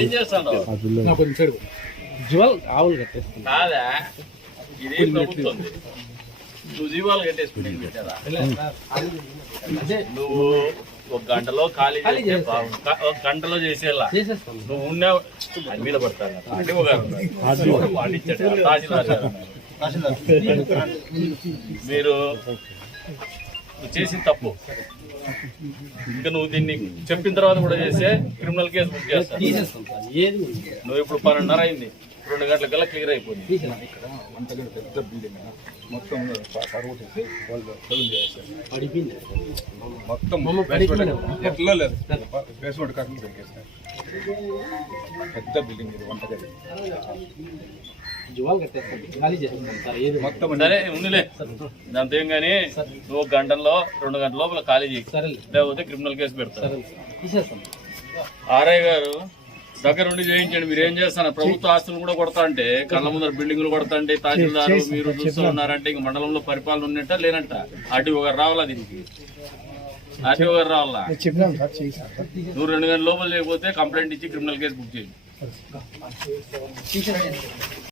ఏం చేస్తాను జ్యువల్ ఆవులు కట్టేస్తుంది కాదా ఇది ప్రభుత్వం నువ్వు జీవాలు కట్టేసుకుని కదా నువ్వు ఒక గంటలో ఖాళీ చేస్తే ఒక గంటలో చేసేలా నువ్వు ఉన్న మీద పడతాను మీరు చేసిన తప్పు ఇంకా నువ్వు దీన్ని చెప్పిన తర్వాత కూడా చేస్తే క్రిమినల్ కేసు బుక్ చేస్తాను. నువ్వు ఇప్పుడు 12:30 అయింది, 2 గంటలకల్లా క్లియర్ అయిపోయింది. పెద్ద బిల్డింగ్ మొత్తం మొత్తం ఎట్లా లేదు బేస్మెంట్ కాకుండా దొరికేస్తారు. పెద్ద బిల్డింగ్ ఇది వంటగది మొత్తం సరే ఉందిలే దాంతో ఏం కానీ నువ్వు 1 గంటల్లో 2 గంటల లోపల ఖాళీ చేయి, లేకపోతే క్రిమినల్ కేసు పెడతారు. ఆర్ఐ గారు దగ్గర ఉండి చేయించండి. మీరు ఏం చేస్తాను ప్రభుత్వ ఆస్తులు కూడా కొడతా అంటే కళ్ళ ముందర బిల్డింగ్లు కొడతా అంటే తహసీల్దారు మీరు చూస్తూ ఉన్నారంటే ఇంక మండలంలో పరిపాలన ఉన్నట్ట లేనంట. ఆర్టీఓ గారు రావాలా దీనికి? ఆర్టీఓ గారు రావాలా? నువ్వు 2 గంటల లోపల చేయకపోతే కంప్లైంట్ ఇచ్చి క్రిమినల్ కేసు బుక్ చేయండి.